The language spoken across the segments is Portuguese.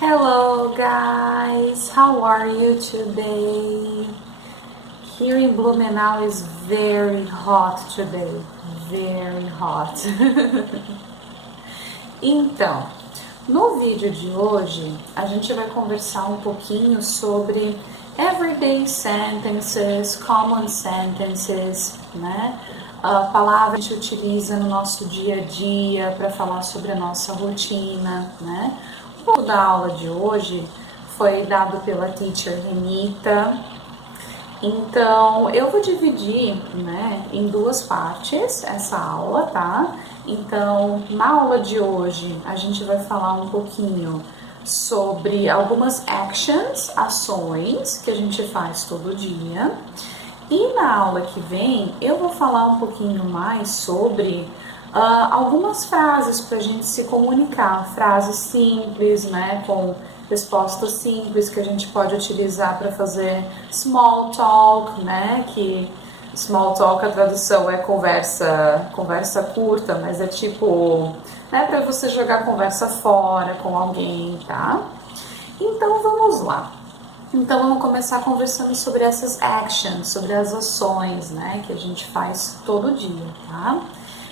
Hello guys, how are you today? Here in Blumenau is very hot today, very hot. Então, no vídeo de hoje a gente vai conversar um pouquinho sobre everyday sentences, common sentences, né? Palavras que a gente utiliza no nosso dia a dia para falar sobre a nossa rotina, né? O pouco da aula de hoje foi dado pela teacher Renita. Então, eu vou dividir, né, em duas partes essa aula, tá? Então, na aula de hoje, a gente vai falar um pouquinho sobre algumas actions, ações que a gente faz todo dia. E na aula que vem, eu vou falar um pouquinho mais sobre algumas frases para a gente se comunicar, frases simples, né, com respostas simples que a gente pode utilizar para fazer small talk, né, que small talk, a tradução é conversa curta, mas é tipo, né, para você jogar conversa fora com alguém, tá? Então vamos lá. Então vamos começar conversando sobre essas actions, sobre as ações, né, que a gente faz todo dia, tá?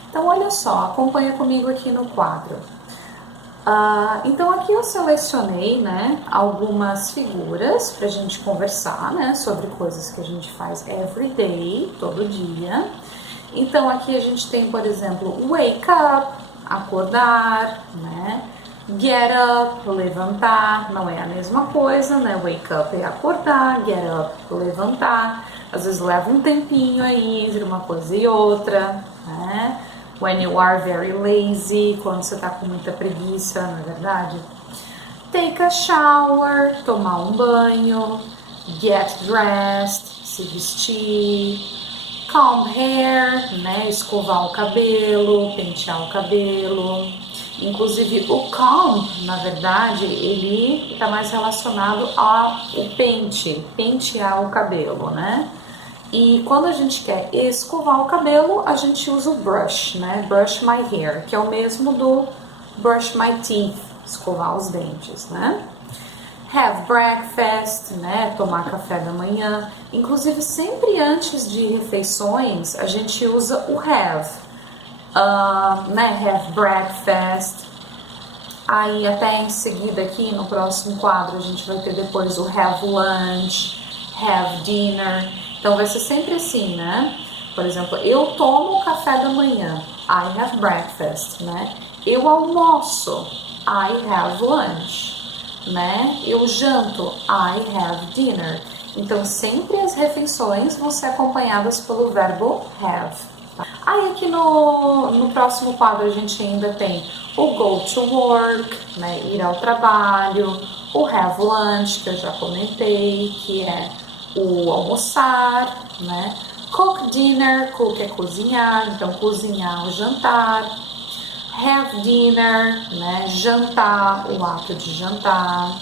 Então olha só, acompanha comigo aqui no quadro. Então aqui eu selecionei, né, algumas figuras para a gente conversar, né, sobre coisas que a gente faz every day, todo dia. Então aqui a gente tem, por exemplo, wake up, acordar, né, get up, levantar, não é a mesma coisa, né, wake up é acordar, get up, levantar, às vezes leva um tempinho aí entre uma coisa e outra, né. When you are very lazy, quando você tá com muita preguiça, não é verdade? Take a shower, tomar um banho. Get dressed, se vestir. Comb hair, né? Escovar o cabelo, pentear o cabelo. Inclusive o comb, na verdade, ele tá mais relacionado ao pente, pentear o cabelo, né? E quando a gente quer escovar o cabelo, a gente usa o brush, né? Brush my hair, que é o mesmo do brush my teeth, escovar os dentes, né? Have breakfast, né? Tomar café da manhã. Inclusive, sempre antes de refeições, a gente usa o have, né? Have breakfast. Aí, até em seguida, aqui no próximo quadro, a gente vai ter depois o have lunch, have dinner. Então vai ser sempre assim, né? Por exemplo, eu tomo café da manhã, I have breakfast, né? Eu almoço, I have lunch, né? Eu janto, I have dinner. Então sempre as refeições vão ser acompanhadas pelo verbo have. Tá? Aí aqui no próximo quadro a gente ainda tem o go to work, né? Ir ao trabalho, o have lunch, que eu já comentei, que é o almoçar, né? Cook dinner, cook é cozinhar, então cozinhar o jantar. Have dinner, né? Jantar, o ato de jantar.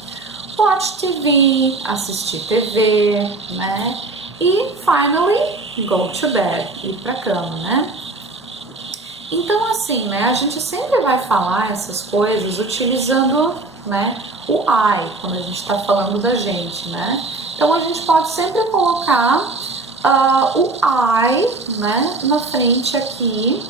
Watch TV, assistir TV, né? E finally, go to bed, ir pra cama, né? Então assim, né? A gente sempre vai falar essas coisas utilizando, né? O I, quando a gente tá falando da gente, né? Então, a gente pode sempre colocar o I, né, na frente aqui,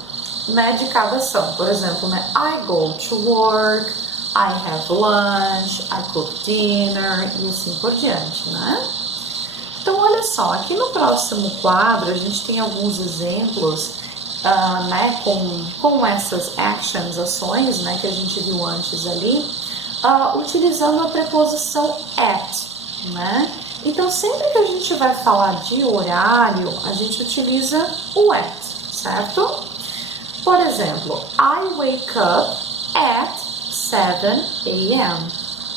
né, de cada ação. Por exemplo, né, I go to work, I have lunch, I cook dinner e assim por diante, né? Então, olha só, aqui no próximo quadro a gente tem alguns exemplos, né, com essas actions, ações, né, que a gente viu antes ali, utilizando a preposição at, né? Então, sempre que a gente vai falar de horário, a gente utiliza o at, certo? Por exemplo, I wake up at 7 a.m.,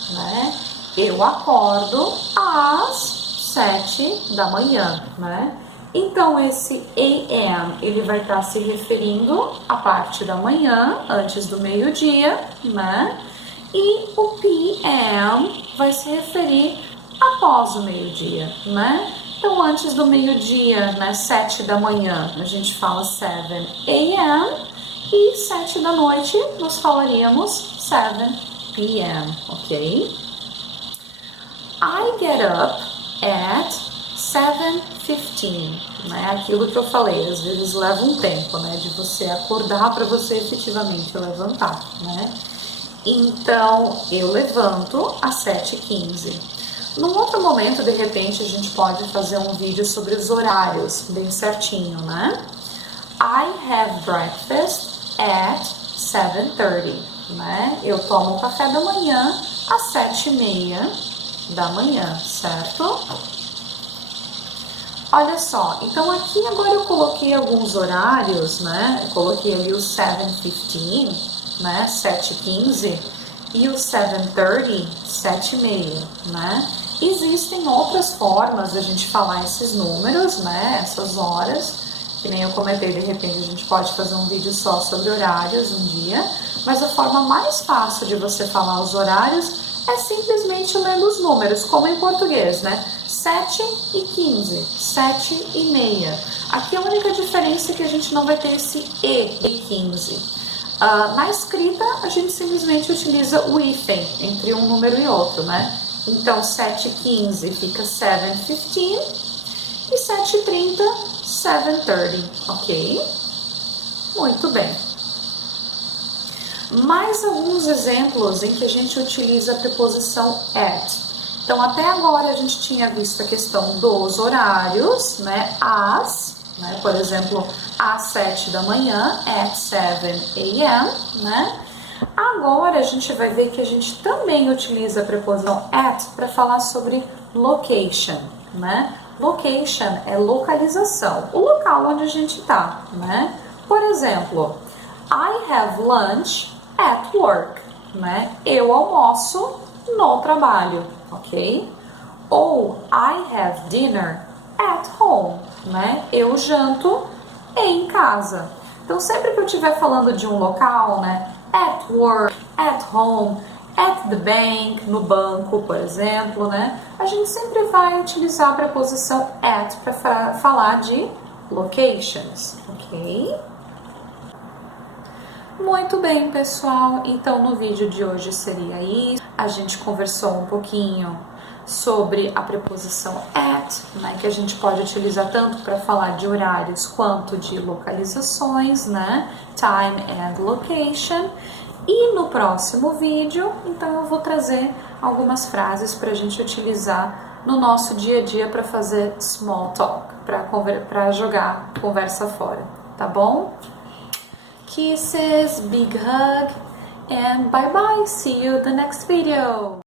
né? Eu acordo às 7 da manhã, né? Então, esse a.m., ele vai estar se referindo à parte da manhã, antes do meio-dia, né? E o p.m. vai se referir após o meio-dia, né? Então, antes do meio-dia, né, 7 da manhã, a gente fala 7 a.m. e 7 da noite nós falaríamos 7 p.m., ok? I get up at 7:15, né? Aquilo que eu falei, às vezes leva um tempo, né? De você acordar para você efetivamente levantar, né? Então, eu levanto às 7:15. Num outro momento, de repente, a gente pode fazer um vídeo sobre os horários, bem certinho, né? I have breakfast at 7:30, né? Eu tomo café da manhã às 7:30 da manhã, certo? Olha só, então aqui agora eu coloquei alguns horários, né? Eu coloquei ali o 7:15, né? 7:15 e o 7:30, 7:30, né? Existem outras formas de a gente falar esses números, né? Essas horas, que nem eu comentei, de repente a gente pode fazer um vídeo só sobre horários um dia, mas a forma mais fácil de você falar os horários é simplesmente lendo os números, como em português, né? 7:15, 7:30. Aqui a única diferença é que a gente não vai ter esse E de 15. Na escrita, a gente simplesmente utiliza o hífen entre um número e outro, né? Então, 7:15 fica 7:15 e 7:30, 7:30, ok? Muito bem. Mais alguns exemplos em que a gente utiliza a preposição at. Então, até agora a gente tinha visto a questão dos horários, né? As, né? Por exemplo, às 7 da manhã, at 7 a.m., né? Agora a gente vai ver que a gente também utiliza a preposição at para falar sobre location, né? Location é localização, o local onde a gente está, né? Por exemplo, I have lunch at work, né? Eu almoço no trabalho, ok? Ou I have dinner at home, né? Eu janto em casa. Então, sempre que eu estiver falando de um local, né? At work, at home, at the bank, no banco, por exemplo, né? A gente sempre vai utilizar a preposição at para falar de locations, ok? Muito bem, pessoal. Então, no vídeo de hoje seria isso. A gente conversou um pouquinho sobre a preposição at, né, que a gente pode utilizar tanto para falar de horários quanto de localizações, né? Time and location. E no próximo vídeo, então eu vou trazer algumas frases para a gente utilizar no nosso dia a dia para fazer small talk, para jogar conversa fora, tá bom? Kisses, big hug, and bye bye. See you in the next video.